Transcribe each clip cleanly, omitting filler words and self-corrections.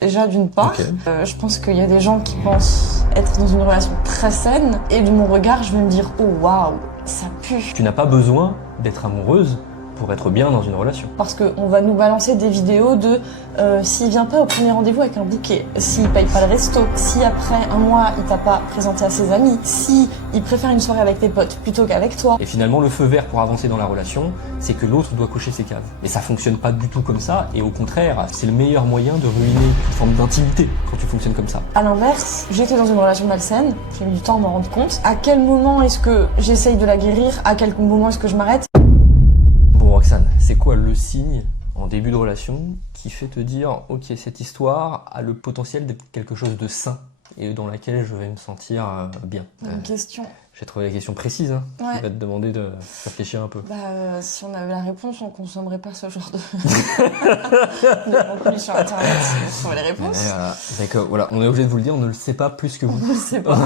Déjà d'une part, je pense qu'il y a des gens qui pensent être dans une relation très saine et de mon regard, je vais me dire « Oh waouh, ça pue !» Tu n'as pas besoin d'être amoureuse pour être bien dans une relation. Parce qu'on va nous balancer des vidéos de s'il vient pas au premier rendez-vous avec un bouquet, s'il paye pas le resto, si après un mois il t'a pas présenté à ses amis, si il préfère une soirée avec tes potes plutôt qu'avec toi. Et finalement, le feu vert pour avancer dans la relation, c'est que l'autre doit cocher ses cases. Mais ça fonctionne pas du tout comme ça, et au contraire, c'est le meilleur moyen de ruiner toute forme d'intimité quand tu fonctionnes comme ça. À l'inverse, j'étais dans une relation malsaine, j'ai mis du temps à m'en rendre compte. À quel moment est-ce que j'essaye de la guérir? À quel moment est-ce que je m'arrête? Bon Roxane, c'est quoi le signe en début de relation qui fait te dire « Ok, cette histoire a le potentiel d'être quelque chose de sain et dans laquelle je vais me sentir bien ». Bonne question. J'ai trouvé la question précise, hein, Ouais. qui va te demander de réfléchir un peu. Si on avait la réponse, on consommerait pas ce genre de contenu sur internet. On trouve les réponses. D'accord, voilà, on est obligé de vous le dire, on ne le sait pas plus que vous. On ne sait pas.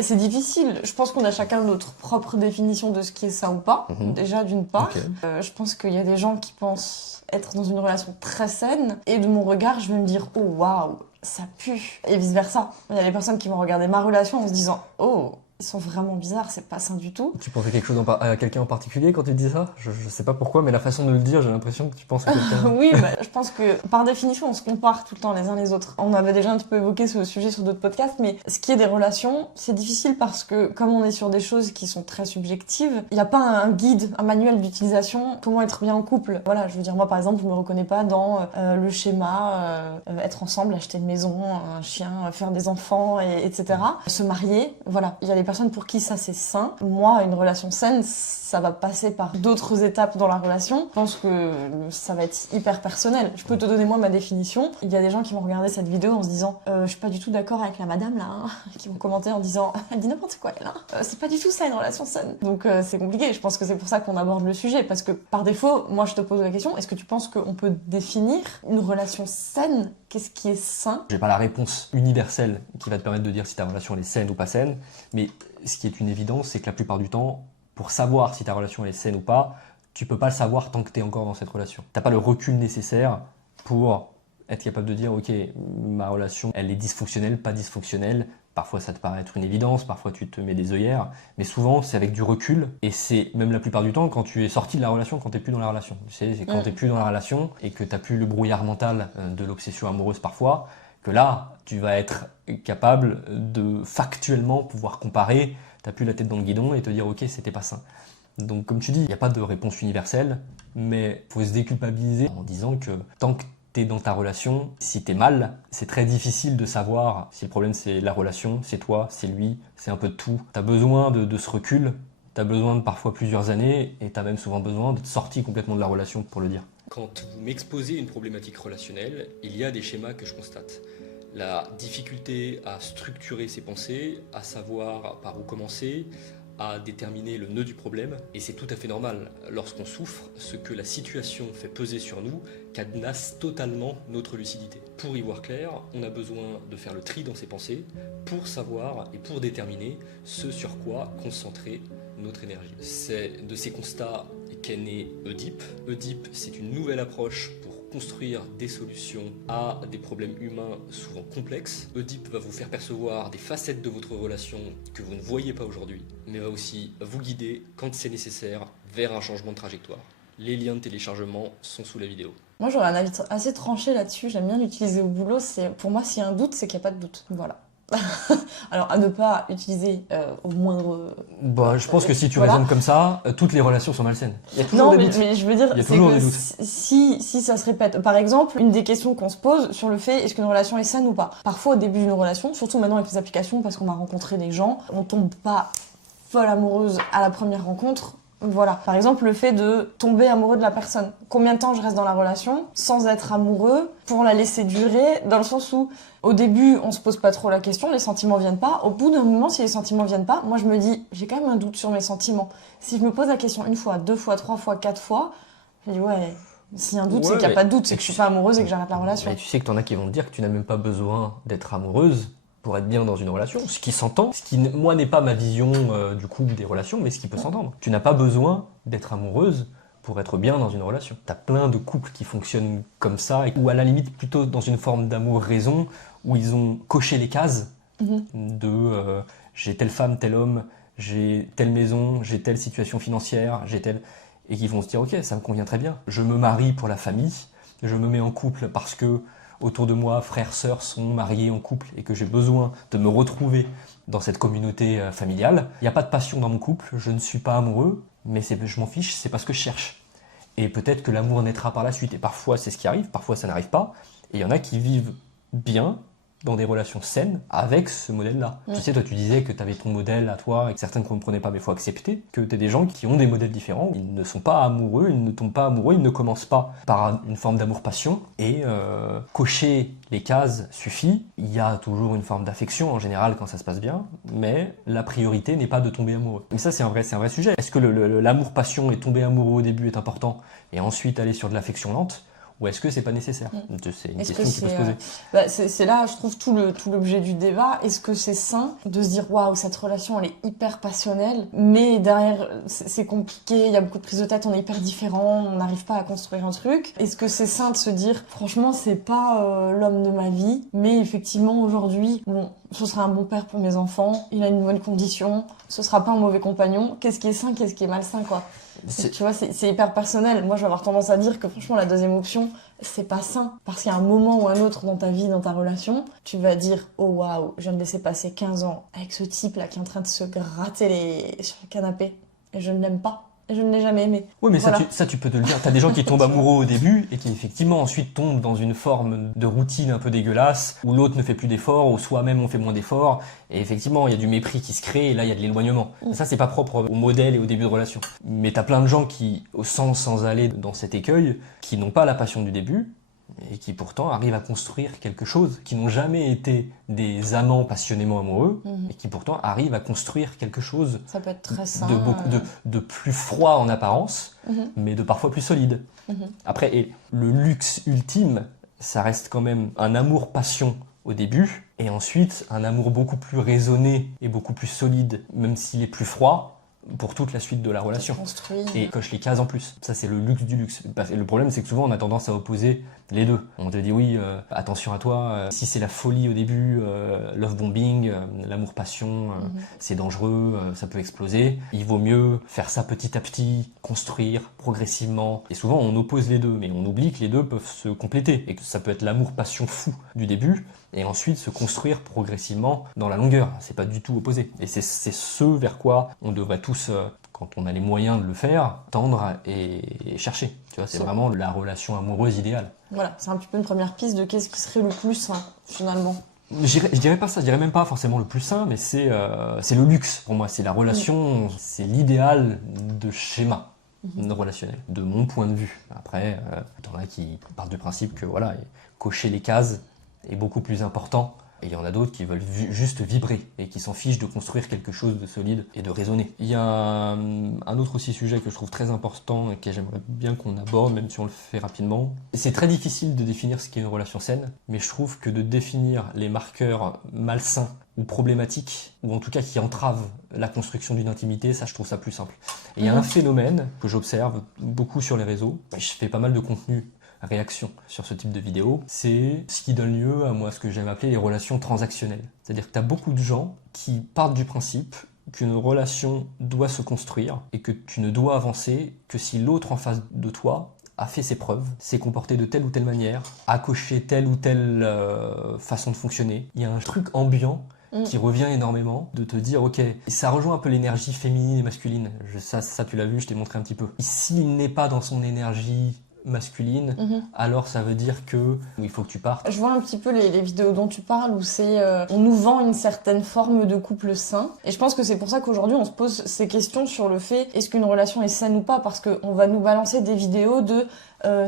C'est difficile. Je pense qu'on a chacun notre propre définition de ce qui est ça ou pas. Déjà d'une part. Je pense qu'il y a des gens qui pensent être dans une relation très saine et de mon regard, je vais me dire « Oh waouh, ça pue !» et vice versa. Il y a des personnes qui vont regarder ma relation en se disant « Oh, ils sont vraiment bizarres, c'est pas sain du tout. » Tu pensais à quelqu'un en particulier quand tu dis ça? Je sais pas pourquoi, mais la façon de le dire, j'ai l'impression que tu penses à quelqu'un. Oui, je pense que par définition, on se compare tout le temps les uns les autres. On avait déjà un petit peu évoqué ce sujet sur d'autres podcasts, mais ce qui est des relations, c'est difficile parce que comme on est sur des choses qui sont très subjectives, il n'y a pas un guide, un manuel d'utilisation, comment être bien en couple. Voilà, je veux dire, moi par exemple, je me reconnais pas dans le schéma, être ensemble, acheter une maison, un chien, faire des enfants, etc. Se marier, voilà. Il y a des personnes pour qui ça c'est sain. Moi, une relation saine, ça va passer par d'autres étapes dans la relation. Je pense que ça va être hyper personnel. Je peux te donner moi ma définition. Il y a des gens qui vont regarder cette vidéo en se disant je suis pas du tout d'accord avec la madame là, hein, qui vont commenter en disant elle dit n'importe quoi elle, hein. C'est pas du tout ça une relation saine. Donc c'est compliqué. Je pense que c'est pour ça qu'on aborde le sujet parce que par défaut, moi je te pose la question, est-ce que tu penses qu'on peut définir une relation saine? Qu'est-ce qui est sain? J'ai pas la réponse universelle qui va te permettre de dire si ta relation elle est saine ou pas saine, mais ce qui est une évidence, c'est que la plupart du temps, pour savoir si ta relation elle est saine ou pas, tu peux pas le savoir tant que tu es encore dans cette relation. T'as pas le recul nécessaire pour être capable de dire ok, ma relation elle est dysfonctionnelle, pas dysfonctionnelle. Parfois ça te paraît être une évidence, parfois tu te mets des œillères, mais souvent c'est avec du recul et c'est même la plupart du temps quand tu es sorti de la relation, quand t'es plus dans la relation. Tu sais, c'est quand t'es plus dans la relation et que t'as plus le brouillard mental de l'obsession amoureuse parfois, que là tu vas être capable de factuellement pouvoir comparer, t'as plus la tête dans le guidon et te dire ok, c'était pas sain. Donc comme tu dis, il n'y a pas de réponse universelle, mais il faut se déculpabiliser en disant que tant que t'es dans ta relation, si t'es mal, c'est très difficile de savoir si le problème c'est la relation, c'est toi, c'est lui, c'est un peu de tout. T'as besoin de ce recul, t'as besoin de parfois plusieurs années et t'as même souvent besoin d'être sorti complètement de la relation pour le dire. Quand vous m'exposez une problématique relationnelle, il y a des schémas que je constate. La difficulté à structurer ses pensées, à savoir par où commencer, à déterminer le nœud du problème, et c'est tout à fait normal. Lorsqu'on souffre, ce que la situation fait peser sur nous cadenasse totalement notre lucidité. Pour y voir clair, on a besoin de faire le tri dans ses pensées pour savoir et pour déterminer ce sur quoi concentrer notre énergie. C'est de ces constats qu'est né Oedipe. Oedipe, c'est une nouvelle approche pour construire des solutions à des problèmes humains souvent complexes. Oedipe va vous faire percevoir des facettes de votre relation que vous ne voyez pas aujourd'hui, mais va aussi vous guider, quand c'est nécessaire, vers un changement de trajectoire. Les liens de téléchargement sont sous la vidéo. Moi j'aurais un avis assez tranché là-dessus, j'aime bien l'utiliser au boulot. Pour moi s'il y a un doute, c'est qu'il n'y a pas de doute. Voilà. Alors à ne pas utiliser au moindre... je pense que si tu raisonnes comme ça, toutes les relations sont malsaines. Il y a toujours des doutes. Mais je veux dire, il y a c'est toujours que des doutes. si ça se répète, par exemple, une des questions qu'on se pose sur le fait est-ce qu'une relation est saine ou pas. Parfois au début d'une relation, surtout maintenant avec les applications, parce qu'on a rencontré des gens, on tombe pas folle amoureuse à la première rencontre. Voilà. Par exemple, le fait de tomber amoureux de la personne. Combien de temps je reste dans la relation sans être amoureux pour la laisser durer, dans le sens où au début on se pose pas trop la question, les sentiments viennent pas. Au bout d'un moment, si les sentiments viennent pas, moi je me dis j'ai quand même un doute sur mes sentiments. Si je me pose la question une fois, deux fois, trois fois, quatre fois, je dis ouais, s'il y a un doute, c'est qu'il n'y a pas de doute, c'est que je suis pas amoureuse et que j'arrête la relation. Et tu sais que t'en as qui vont te dire que tu n'as même pas besoin d'être amoureuse pour être bien dans une relation, ce qui s'entend, ce qui, moi, n'est pas ma vision du couple, des relations, mais ce qui peut s'entendre. Tu n'as pas besoin d'être amoureuse pour être bien dans une relation. T'as plein de couples qui fonctionnent comme ça, ou à la limite plutôt dans une forme d'amour-raison, où ils ont coché les cases de j'ai telle femme, tel homme, j'ai telle maison, j'ai telle situation financière, j'ai telle... Et qui vont se dire, ok, ça me convient très bien. Je me marie pour la famille, je me mets en couple parce que autour de moi, frères, sœurs sont mariés en couple et que j'ai besoin de me retrouver dans cette communauté familiale. Il n'y a pas de passion dans mon couple, je ne suis pas amoureux, mais je m'en fiche, c'est pas ce que je cherche. Et peut-être que l'amour naîtra par la suite. Et parfois, c'est ce qui arrive, parfois ça n'arrive pas. Et il y en a qui vivent bien dans des relations saines avec ce modèle-là. Tu sais, toi, tu disais que tu avais ton modèle à toi et que certains ne comprenaient pas, mais il faut accepter que tu es des gens qui ont des modèles différents. Ils ne sont pas amoureux, ils ne tombent pas amoureux, ils ne commencent pas par une forme d'amour-passion. Et cocher les cases suffit. Il y a toujours une forme d'affection en général quand ça se passe bien, mais la priorité n'est pas de tomber amoureux. Et ça, c'est un vrai sujet. Est-ce que l'amour-passion et tomber amoureux au début est important et ensuite aller sur de l'affection lente? Ou est-ce que c'est pas nécessaire? C'est une question qui peut se poser. C'est là, je trouve, tout l'objet du débat. Est-ce que c'est sain de se dire waouh, cette relation elle est hyper passionnelle, mais derrière c'est compliqué, il y a beaucoup de prises de tête, on est hyper différents, on n'arrive pas à construire un truc. Est-ce que c'est sain de se dire franchement c'est pas l'homme de ma vie, mais effectivement aujourd'hui, bon, ce sera un bon père pour mes enfants, il a une bonne condition, ce sera pas un mauvais compagnon. Qu'est-ce qui est sain, qu'est-ce qui est malsain, quoi? Tu vois, c'est hyper personnel. Moi, je vais avoir tendance à dire que franchement, la deuxième option, c'est pas sain. Parce qu'il y a un moment ou un autre dans ta vie, dans ta relation, tu vas dire « Oh waouh, je viens de laisser passer 15 ans avec ce type-là qui est en train de se gratter sur le canapé. Et je ne l'aime pas. Et je ne l'ai jamais aimé. » Oui, mais voilà. ça, tu peux te le dire. T'as des gens qui tombent amoureux au début et qui effectivement ensuite tombent dans une forme de routine un peu dégueulasse, où l'autre ne fait plus d'efforts, ou soi-même on fait moins d'efforts. Et effectivement, il y a du mépris qui se crée et là, il y a de l'éloignement. Ça, c'est pas propre au modèle et au début de relation. Mais t'as plein de gens qui, sans aller dans cet écueil, qui n'ont pas la passion du début et qui pourtant arrivent à construire quelque chose, qui n'ont jamais été des amants passionnément amoureux et qui pourtant arrivent à construire quelque chose ça peut être très sain, de plus froid en apparence, mais de parfois plus solide. Après, et le luxe ultime, ça reste quand même un amour-passion au début, et ensuite un amour beaucoup plus raisonné et beaucoup plus solide, même s'il est plus froid, pour toute la suite de la relation. Et coche les cases en plus. Ça, c'est le luxe du luxe. Et le problème, c'est que souvent, on a tendance à opposer les deux. On te dit, oui, attention à toi, si c'est la folie au début, love bombing, l'amour-passion, c'est dangereux, ça peut exploser. Il vaut mieux faire ça petit à petit, construire progressivement. Et souvent, on oppose les deux, mais on oublie que les deux peuvent se compléter. Et que ça peut être l'amour-passion fou du début, et ensuite se construire progressivement dans la longueur. C'est pas du tout opposé. Et c'est ce vers quoi on devrait tous, quand on a les moyens de le faire, tendre et chercher. Tu vois, c'est vraiment la relation amoureuse idéale. Voilà, c'est un petit peu une première piste de qu'est-ce qui serait le plus sain, finalement. Je dirais pas ça, je dirais même pas forcément le plus sain, mais c'est le luxe pour moi. C'est la relation, c'est l'idéal de schéma relationnel, de mon point de vue. Après, t'en as qui partent du principe que voilà, cocher les cases est beaucoup plus important. Et il y en a d'autres qui veulent juste vibrer et qui s'en fichent de construire quelque chose de solide et de raisonner. Il y a un autre aussi sujet que je trouve très important et que j'aimerais bien qu'on aborde, même si on le fait rapidement. C'est très difficile de définir ce qu'est une relation saine, mais je trouve que de définir les marqueurs malsains ou problématiques, ou en tout cas qui entravent la construction d'une intimité, ça je trouve ça plus simple. Et il y a un phénomène que j'observe beaucoup sur les réseaux, je fais pas mal de contenu réaction sur ce type de vidéo, c'est ce qui donne lieu à moi ce que j'aime appeler les relations transactionnelles. C'est-à-dire que tu as beaucoup de gens qui partent du principe qu'une relation doit se construire et que tu ne dois avancer que si l'autre en face de toi a fait ses preuves, s'est comporté de telle ou telle manière, a coché telle ou telle façon de fonctionner. Il y a un truc ambiant qui revient énormément, de te dire ok, ça rejoint un peu l'énergie féminine et masculine. Ça tu l'as vu, je t'ai montré un petit peu. S'il n'est pas dans son énergie masculine, alors ça veut dire que il faut que tu partes. Je vois un petit peu les vidéos dont tu parles où c'est on nous vend une certaine forme de couple sain et je pense que c'est pour ça qu'aujourd'hui on se pose ces questions sur le fait est-ce qu'une relation est saine ou pas, parce qu'on va nous balancer des vidéos de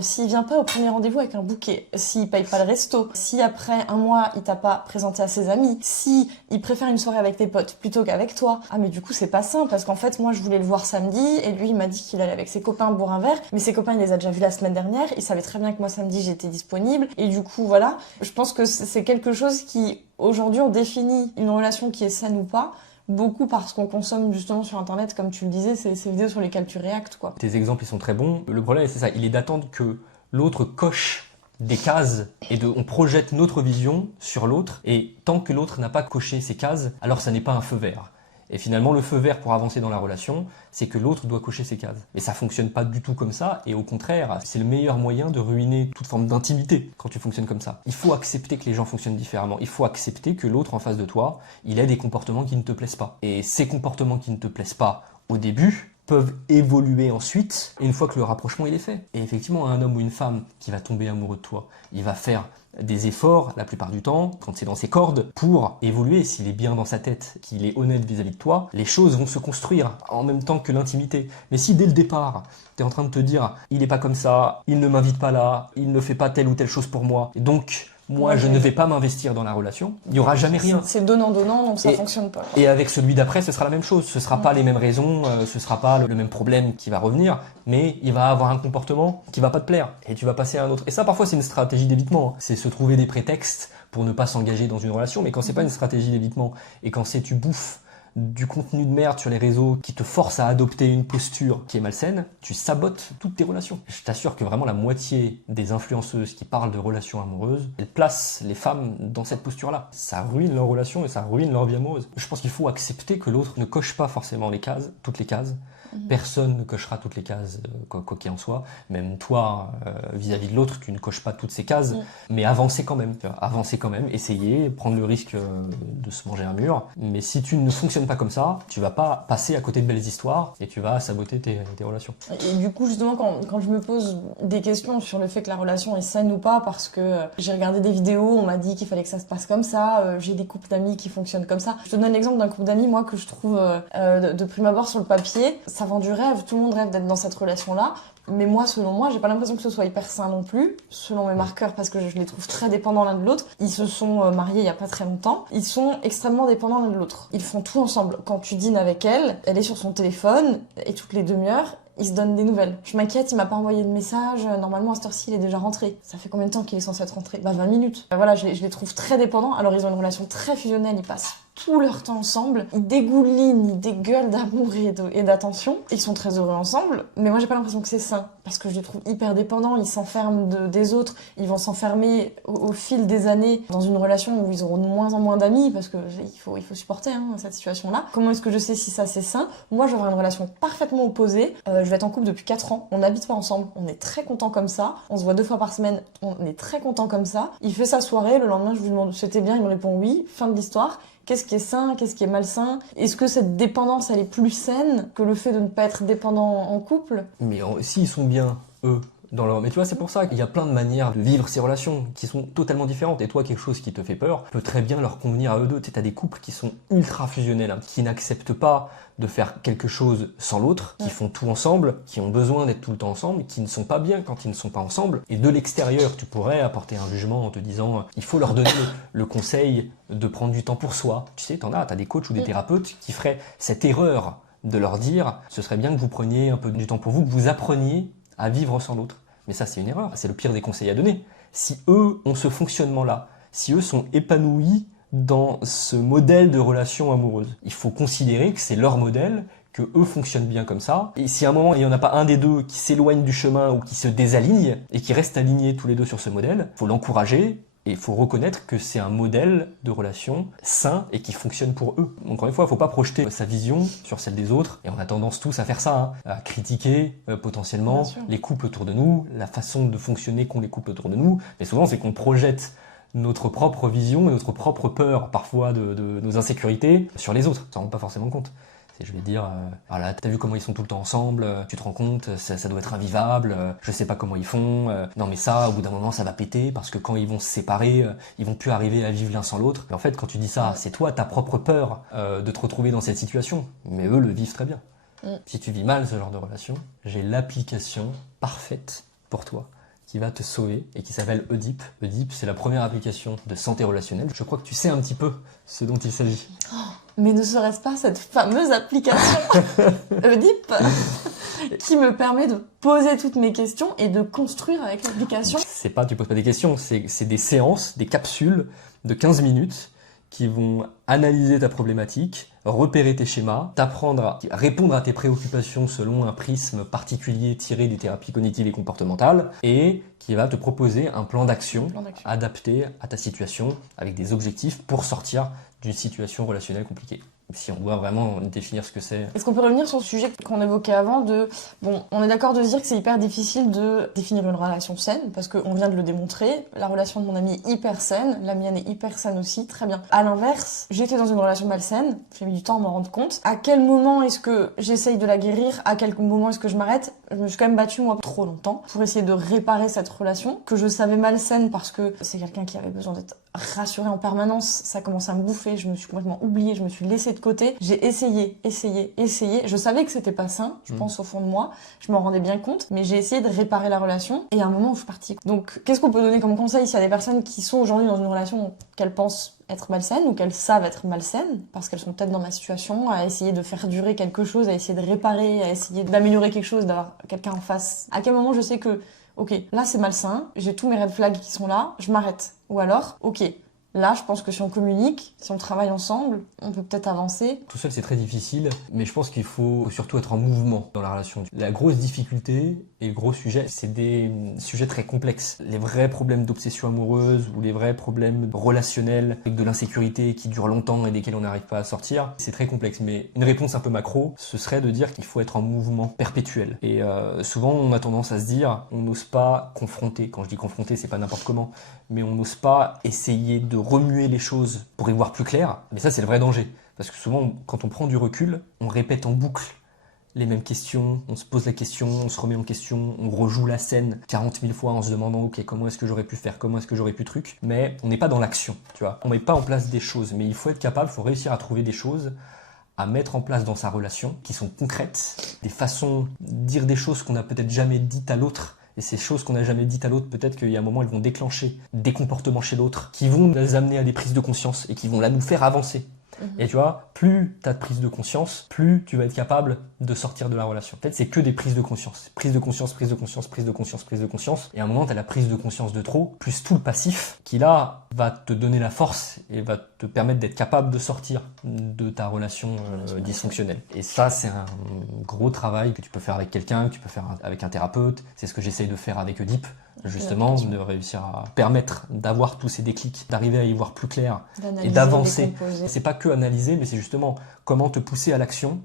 s'il vient pas au premier rendez-vous avec un bouquet, s'il paye pas le resto, si après un mois il t'a pas présenté à ses amis, si il préfère une soirée avec tes potes plutôt qu'avec toi. Ah mais du coup c'est pas sain parce qu'en fait moi je voulais le voir samedi et lui il m'a dit qu'il allait avec ses copains boire un verre, mais ses copains il les a déjà vus la semaine dernière, il savait très bien que moi samedi j'étais disponible et du coup voilà, je pense que c'est quelque chose qui aujourd'hui on définit une relation qui est saine ou pas beaucoup parce qu'on consomme justement sur internet, comme tu le disais, ces vidéos sur lesquelles tu réactes, quoi. Tes exemples, ils sont très bons. Le problème, c'est ça, il est d'attendre que l'autre coche des cases et on projette notre vision sur l'autre, et tant que l'autre n'a pas coché ces cases, alors ça n'est pas un feu vert. Et finalement, le feu vert pour avancer dans la relation, c'est que l'autre doit cocher ses cases. Mais ça fonctionne pas du tout comme ça, et au contraire, c'est le meilleur moyen de ruiner toute forme d'intimité quand tu fonctionnes comme ça. Il faut accepter que les gens fonctionnent différemment. Il faut accepter que l'autre en face de toi, il ait des comportements qui ne te plaisent pas. Et ces comportements qui ne te plaisent pas au début peuvent évoluer ensuite, une fois que le rapprochement il est fait. Et effectivement, un homme ou une femme qui va tomber amoureux de toi, il va faire des efforts, la plupart du temps, quand c'est dans ses cordes, pour évoluer. S'il est bien dans sa tête, qu'il est honnête vis-à-vis de toi, les choses vont se construire en même temps que l'intimité. Mais si dès le départ, tu es en train de te dire « il n'est pas comme ça, il ne m'invite pas là, il ne fait pas telle ou telle chose pour moi, et donc moi je ne vais pas m'investir dans la relation », il n'y aura jamais rien. C'est donnant-donnant, donc ça fonctionne pas. Et avec celui d'après, ce sera la même chose. Ce ne sera pas les mêmes raisons, ce ne sera pas le même problème qui va revenir, mais il va avoir un comportement qui va pas te plaire et tu vas passer à un autre. Et ça, parfois, c'est une stratégie d'évitement. C'est se trouver des prétextes pour ne pas s'engager dans une relation, mais quand c'est pas une stratégie d'évitement et quand c'est tu bouffes du contenu de merde sur les réseaux qui te force à adopter une posture qui est malsaine, tu sabotes toutes tes relations. Je t'assure que vraiment la moitié des influenceuses qui parlent de relations amoureuses, elles placent les femmes dans cette posture-là. Ça ruine leur relation et ça ruine leur vie amoureuse. Je pense qu'il faut accepter que l'autre ne coche pas forcément les cases, toutes les cases. Personne ne cochera toutes les cases, quoi qu'il en soit. Même toi, vis-à-vis de l'autre, tu ne coches pas toutes ces cases, mais avancez quand même. Avancez quand même, essayez, prendre le risque de se manger un mur. Mais si tu ne fonctionnes pas comme ça, tu vas pas passer à côté de belles histoires et tu vas saboter tes relations. Et du coup, justement, quand je me pose des questions sur le fait que la relation est saine ou pas, parce que j'ai regardé des vidéos, on m'a dit qu'il fallait que ça se passe comme ça, j'ai des couples d'amis qui fonctionnent comme ça. Je te donne l'exemple d'un couple d'amis, moi, que je trouve de prime abord sur le papier, ça vend du rêve, tout le monde rêve d'être dans cette relation-là. Mais moi, selon moi, j'ai pas l'impression que ce soit hyper sain non plus, selon mes marqueurs, parce que je les trouve très dépendants l'un de l'autre. Ils se sont mariés il y a pas très longtemps. Ils sont extrêmement dépendants l'un de l'autre. Ils font tout ensemble. Quand tu dînes avec elle, elle est sur son téléphone, et toutes les demi-heures, il se donne des nouvelles. Je m'inquiète, il m'a pas envoyé de message. Normalement, à cette heure-ci, il est déjà rentré. Ça fait combien de temps qu'il est censé être rentré ? 20 minutes. Voilà, je les trouve très dépendants. Alors, ils ont une relation très fusionnelle. Ils passent tout leur temps ensemble. Ils dégoulinent, ils dégueulent d'amour et d'attention. Ils sont très heureux ensemble. Mais moi, j'ai pas l'impression que c'est sain. Parce que je les trouve hyper dépendants. Ils s'enferment des autres. Ils vont s'enfermer au fil des années dans une relation où ils auront de moins en moins d'amis. Parce que il faut supporter cette situation-là. Comment est-ce que je sais si ça, c'est sain ? Moi, j'aurais une relation parfaitement opposée. Je vais être en couple depuis 4 ans. On n'habite pas ensemble. On est très contents comme ça. On se voit 2 fois par semaine. On est très contents comme ça. Il fait sa soirée. Le lendemain, je lui demande c'était bien. Il me répond oui. Fin de l'histoire. Qu'est-ce qui est sain, qu'est-ce qui est malsain ? Est-ce que cette dépendance, elle est plus saine que le fait de ne pas être dépendant en couple ? Mais s'ils sont bien, eux, dans leur... Mais tu vois, c'est pour ça qu'il y a plein de manières de vivre ces relations qui sont totalement différentes. Et toi, quelque chose qui te fait peur peut très bien leur convenir à eux deux. Tu as des couples qui sont ultra fusionnels, qui n'acceptent pas de faire quelque chose sans l'autre, qui font tout ensemble, qui ont besoin d'être tout le temps ensemble, qui ne sont pas bien quand ils ne sont pas ensemble. Et de l'extérieur, tu pourrais apporter un jugement en te disant il faut leur donner le conseil de prendre du temps pour soi. Tu sais, t'as des coachs ou des thérapeutes qui feraient cette erreur de leur dire ce serait bien que vous preniez un peu du temps pour vous, que vous appreniez à vivre sans l'autre. Mais ça, c'est une erreur. C'est le pire des conseils à donner. Si eux ont ce fonctionnement-là, si eux sont épanouis dans ce modèle de relation amoureuse, il faut considérer que c'est leur modèle, que eux fonctionnent bien comme ça. Et si à un moment, il n'y en a pas un des deux qui s'éloigne du chemin ou qui se désaligne et qui reste alignés tous les deux sur ce modèle, il faut l'encourager. Et il faut reconnaître que c'est un modèle de relation sain et qui fonctionne pour eux. Encore une fois, il ne faut pas projeter sa vision sur celle des autres. Et on a tendance tous à faire ça, à critiquer potentiellement les couples autour de nous, la façon de fonctionner qu'ont les couples autour de nous. Mais souvent, c'est qu'on projette notre propre vision et notre propre peur, parfois de nos insécurités, sur les autres. Ça ne rend pas forcément compte. Je vais dire, voilà, t'as vu comment ils sont tout le temps ensemble, tu te rends compte, ça doit être invivable, je sais pas comment ils font, non mais ça, au bout d'un moment, ça va péter, parce que quand ils vont se séparer, ils vont plus arriver à vivre l'un sans l'autre. Mais en fait, quand tu dis ça, c'est toi, ta propre peur de te retrouver dans cette situation, mais eux le vivent très bien. Si tu vis mal ce genre de relation, j'ai l'application parfaite pour toi, qui va te sauver et qui s'appelle Oedipe. Oedipe, c'est la première application de santé relationnelle. Je crois que tu sais un petit peu ce dont il s'agit. Mais ne serait-ce pas cette fameuse application Oedipe qui me permet de poser toutes mes questions et de construire avec l'application ? C'est pas, tu poses pas des questions, c'est des séances, des capsules de 15 minutes qui vont analyser ta problématique, repérer tes schémas, t'apprendre à répondre à tes préoccupations selon un prisme particulier tiré des thérapies cognitives et comportementales, et qui va te proposer un plan d'action adapté à ta situation avec des objectifs pour sortir d'une situation relationnelle compliquée. Si on doit vraiment définir ce que c'est. Est-ce qu'on peut revenir sur le sujet qu'on évoquait avant de... Bon, on est d'accord de se dire que c'est hyper difficile de définir une relation saine, parce qu'on vient de le démontrer. La relation de mon ami est hyper saine, la mienne est hyper saine aussi, très bien. À l'inverse, j'étais dans une relation malsaine, j'ai mis du temps à m'en rendre compte. À quel moment est-ce que j'essaye de la guérir? À quel moment est-ce que je m'arrête? Je me suis quand même battue, moi, trop longtemps, pour essayer de réparer cette relation, que je savais malsaine parce que c'est quelqu'un qui avait besoin d'être rassuré en permanence. Ça commençait à me bouffer, je me suis complètement oubliée, je me suis laissée de côté. J'ai essayé. Je savais que c'était pas sain, je pense au fond de moi. Je m'en rendais bien compte, mais j'ai essayé de réparer la relation et à un moment où je suis partie. Donc, qu'est-ce qu'on peut donner comme conseil s'il y a des personnes qui sont aujourd'hui dans une relation qu'elles pensent être malsaines ou qu'elles savent être malsaines parce qu'elles sont peut-être dans ma situation, à essayer de faire durer quelque chose, à essayer de réparer, à essayer d'améliorer quelque chose, d'avoir quelqu'un en face. À quel moment je sais que, ok, là c'est malsain, j'ai tous mes red flags qui sont là, je m'arrête. Ou alors, ok, là, je pense que si on communique, si on travaille ensemble, on peut peut-être avancer. Tout seul, c'est très difficile, mais je pense qu'il faut surtout être en mouvement dans la relation. La grosse difficulté et le gros sujet, c'est des sujets très complexes. Les vrais problèmes d'obsession amoureuse ou les vrais problèmes relationnels avec de l'insécurité qui durent longtemps et desquels on n'arrive pas à sortir, c'est très complexe. Mais une réponse un peu macro, ce serait de dire qu'il faut être en mouvement perpétuel. Et souvent, on a tendance à se dire, on n'ose pas confronter. Quand je dis confronter, c'est pas n'importe comment, mais on n'ose pas essayer de remuer les choses pour y voir plus clair. Mais ça, c'est le vrai danger. Parce que souvent, quand on prend du recul, on répète en boucle les mêmes questions, on se pose la question, on se remet en question, on rejoue la scène 40 000 fois en se demandant ok, comment est-ce que j'aurais pu faire, comment est-ce que j'aurais pu truc, mais on n'est pas dans l'action, tu vois. On met pas en place des choses, mais il faut être capable, il faut réussir à trouver des choses à mettre en place dans sa relation qui sont concrètes, des façons de dire des choses qu'on n'a peut-être jamais dites à l'autre. Et ces choses qu'on n'a jamais dites à l'autre, peut-être qu'il y a un moment, elles vont déclencher des comportements chez l'autre qui vont nous amener à des prises de conscience et qui vont là nous faire avancer. Et tu vois, plus tu as de prise de conscience, plus tu vas être capable de sortir de la relation. Peut-être c'est que des prises de conscience. Prise de conscience, prise de conscience, prise de conscience, prise de conscience. Et à un moment, tu as la prise de conscience de trop, plus tout le passif, qui là va te donner la force et va te permettre d'être capable de sortir de ta relation dysfonctionnelle. Et ça, c'est un gros travail que tu peux faire avec quelqu'un, que tu peux faire avec un thérapeute. C'est ce que j'essaye de faire avec Oedipe. Justement, de réussir à permettre d'avoir tous ces déclics, d'arriver à y voir plus clair et d'avancer. C'est pas que analyser, mais c'est justement comment te pousser à l'action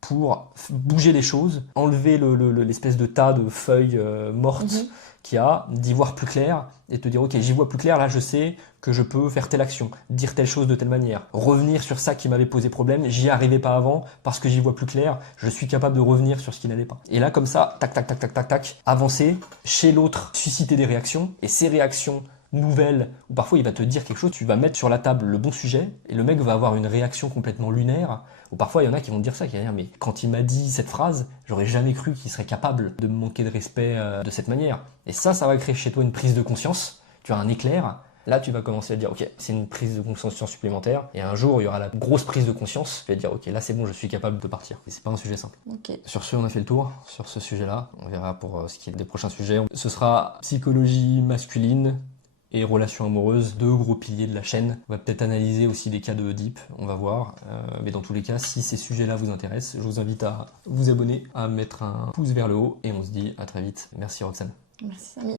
pour bouger les choses, enlever l'espèce de tas de feuilles mortes qu'il y a, d'y voir plus clair et te dire ok, j'y vois plus clair, là je sais que je peux faire telle action, dire telle chose de telle manière, revenir sur ça qui m'avait posé problème, j'y arrivais pas avant parce que j'y vois plus clair, je suis capable de revenir sur ce qui n'allait pas. Et là comme ça, tac tac tac tac tac tac, avancer chez l'autre, susciter des réactions et ces réactions nouvelles, ou parfois il va te dire quelque chose, tu vas mettre sur la table le bon sujet et le mec va avoir une réaction complètement lunaire, ou parfois il y en a qui vont te dire ça, qui vont dire mais quand il m'a dit cette phrase, j'aurais jamais cru qu'il serait capable de me manquer de respect de cette manière. Et ça va créer chez toi une prise de conscience, tu as un éclair, là tu vas commencer à dire ok, c'est une prise de conscience supplémentaire, et un jour il y aura la grosse prise de conscience, tu vas dire ok, là c'est bon, je suis capable de partir. Et c'est pas un sujet simple. Okay. Sur ce, on a fait le tour sur ce sujet-là, on verra pour ce qui est des prochains sujets. Ce sera psychologie masculine et relations amoureuses, deux gros piliers de la chaîne. On va peut-être analyser aussi des cas de Oedipe, on va voir. Mais dans tous les cas, si ces sujets-là vous intéressent, je vous invite à vous abonner, à mettre un pouce vers le haut et on se dit à très vite. Merci Roxane. Merci Samy.